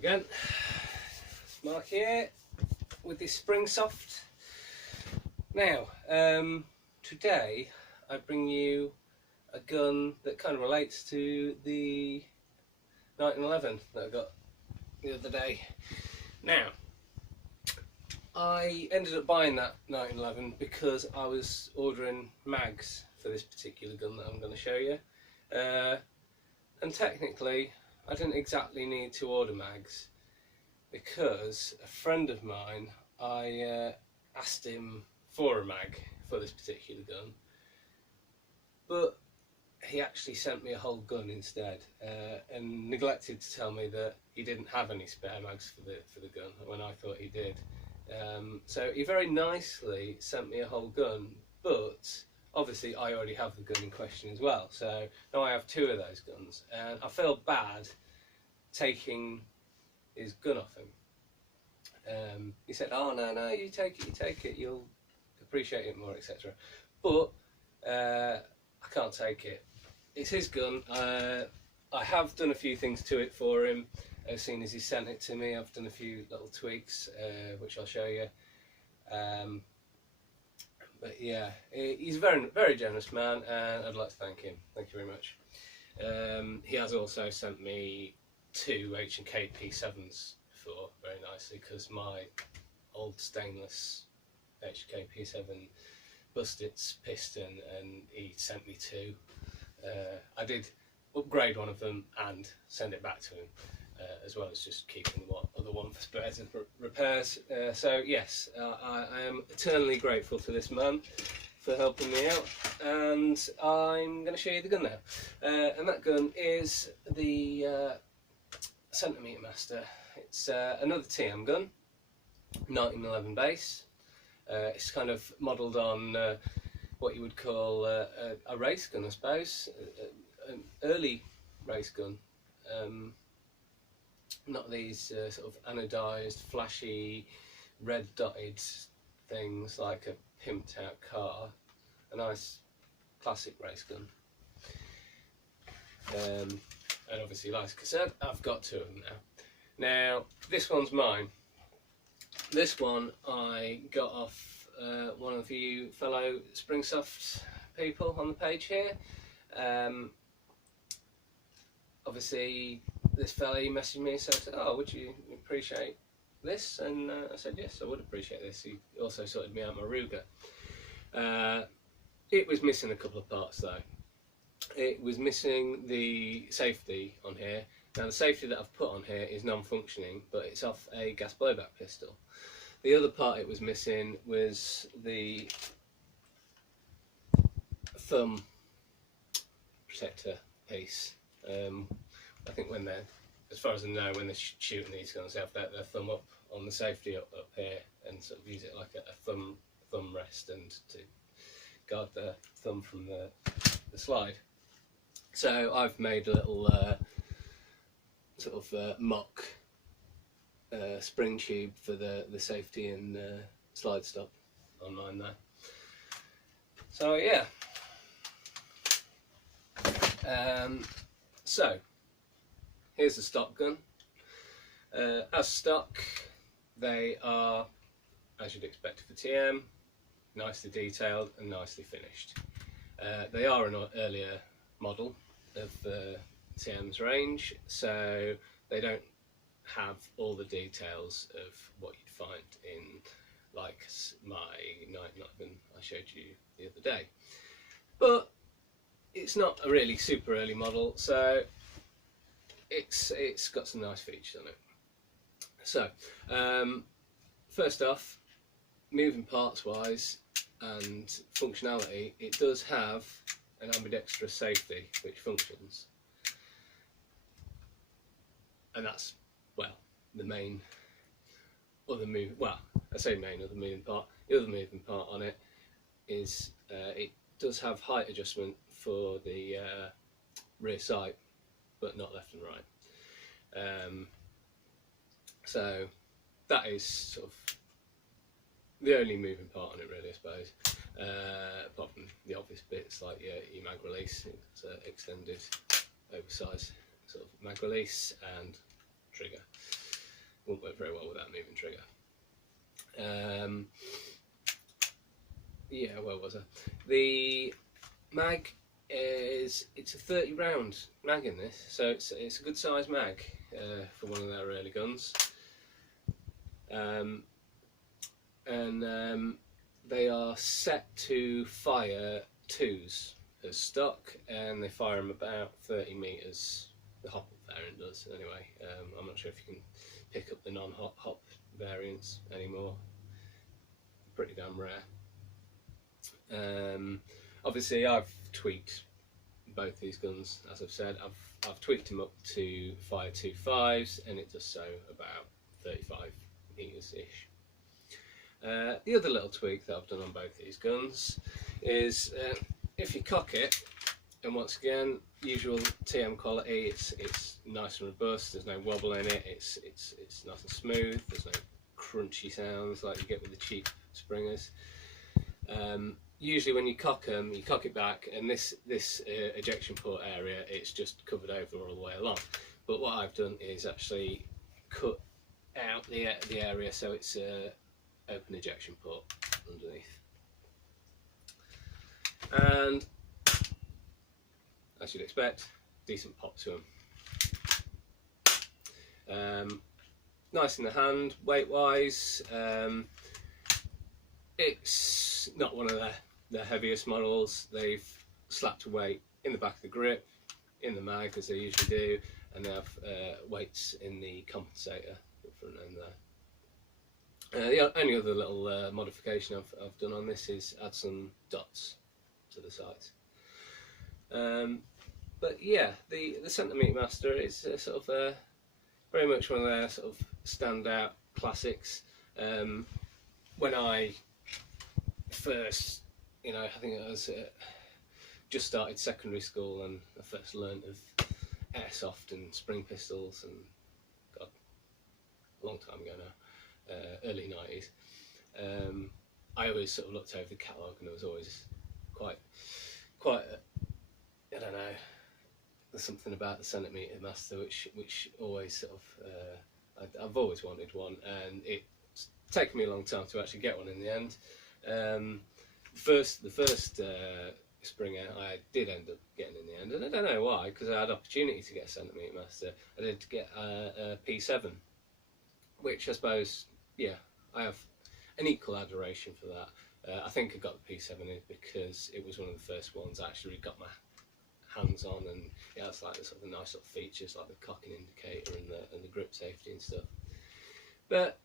again. Mark here with this Spring Soft. Now, today I bring you a gun that kind of relates to the 1911 that I got the other day. Now, I ended up buying that 1911 because I was ordering mags for this particular gun that I'm going to show you. And technically, I didn't exactly need to order mags because a friend of mine, I asked him for a mag for this particular gun, but he actually sent me a whole gun instead, and neglected to tell me that he didn't have any spare mags for the gun when I thought he did. So he very nicely sent me a whole gun, but obviously I already have the gun in question as well, so now I have two of those guns, and I feel bad taking his gun off him. He said, "Oh no, you take it, you'll appreciate it more, etc." But I can't take it. It's his gun. I have done a few things to it for him. As soon as he sent it to me, I've done a few little tweaks, which I'll show you. But yeah, he's a very, very generous man, and I'd like to thank him. Thank you very much. He has also sent me two H&K P7s before, very nicely, because my old stainless H&K P7 busted its piston, and he sent me two. I did upgrade one of them and send it back to him, as well as just keeping the other one for spares and repairs. So yes, I am eternally grateful to this man for helping me out, and I'm going to show you the gun now. And that gun is the Centimetre Master. It's another TM gun, 1911 base. It's kind of modelled on what you would call a race gun, I suppose, an early race gun. Not these sort of anodised, flashy, red dotted things like a pimped out car. A nice classic race gun. And obviously, like I said, I've got two of them now. Now, this one's mine. This one I got off one of you fellow Springsoft people on the page here. Obviously, this fella, he messaged me and said, "Oh, would you appreciate this?" And I said, "Yes, I would appreciate this." He also sorted me out my Ruger. It was missing a couple of parts though. It was missing the safety on here. Now the safety that I've put on here is non-functioning, but it's off a gas blowback pistol. The other part it was missing was the thumb protector piece. I think when they're, as far as I know, when they're shooting these guns, they have their thumb up on the safety up here and sort of use it like a thumb rest, and to guard the thumb from the slide. So I've made a little sort of mock spring tube for the safety and slide stop on mine there. So yeah. So here's the stock gun. As stock, they are, as you'd expect for TM, nicely detailed and nicely finished. They are an earlier model of TM's range, so they don't have all the details of what you'd find in like my 1911 I showed you the other day. But it's not a really super early model, so it's got some nice features on it. So first off, moving parts wise and functionality, it does have an ambidextrous safety which functions, and that's, well, the main other move. Well, I say main other moving part. The other moving part on it is it does have height adjustment for the rear sight, but not left and right. So that is sort of the only moving part on it, really, I suppose. Apart from the obvious bits like your mag release, it's extended, oversized sort of mag release and trigger. wouldn't work very well without a moving trigger. Yeah, where was I? The mag it's a 30 round mag in this, so it's a good size mag for one of their early guns. They are set to fire 2s as stock, and they fire them about 30 metres. The hop-up variant does, anyway. I'm not sure if you can pick up the non-hop variants anymore. Pretty damn rare. Obviously, I've tweaked both these guns, as I've said. I've tweaked them up to fire 2 5s, and it does so about 35 metres ish. The other little tweak that I've done on both these guns is if you cock it, and once again, usual TM quality, it's nice and robust, there's no wobble in it, it's nice and smooth, there's no crunchy sounds like you get with the cheap Springers. Usually when you cock them, you cock it back, and this ejection port area, it's just covered over all the way along. But what I've done is actually cut out the area so it's open ejection port underneath. And as you'd expect, decent pop to them. Nice in the hand, weight wise. It's not one of their heaviest models. They've slapped a weight in the back of the grip, in the mag as they usually do, and they have weights in the compensator at the front end there. The only other little modification I've done on this is add some dots to the sides. But yeah, the Centimetre Master is sort of very much one of their sort of standout classics. When I first, I think I was just started secondary school, and I first learnt of airsoft and spring pistols, and God, a long time ago now, early 90s. I always sort of looked over the catalogue, and it was always quite I don't know, there's something about the Centimetre Master which always sort of I've always wanted one, and it's taken me a long time to actually get one in the end. The first Springer I did end up getting in the end, and I don't know why, because I had opportunity to get a Centimetre Master. I did get a P7, which I suppose, yeah, I have an equal adoration for that. I think I got the P7 because it was one of the first ones I actually got my hands on, and it has like the sort of nice little features like the cocking indicator and the grip safety and stuff. But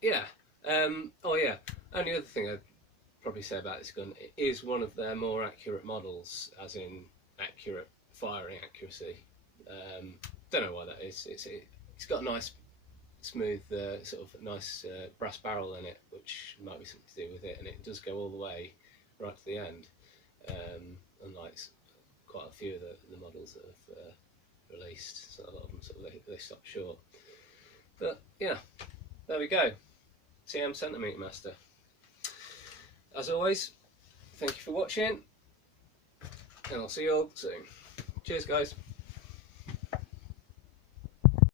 yeah, oh yeah, only other thing I'd probably say about this gun, it is one of their more accurate models, as in accurate firing accuracy. Don't know why that is. It's got a nice smooth sort of nice brass barrel in it, which might be something to do with it, and it does go all the way right to the end, unlike quite a few of the models that have released. So a lot of them sort of they stop short. But yeah, there we go, TM Centimetre Master. As always, thank you for watching, and I'll see you all soon. Cheers guys.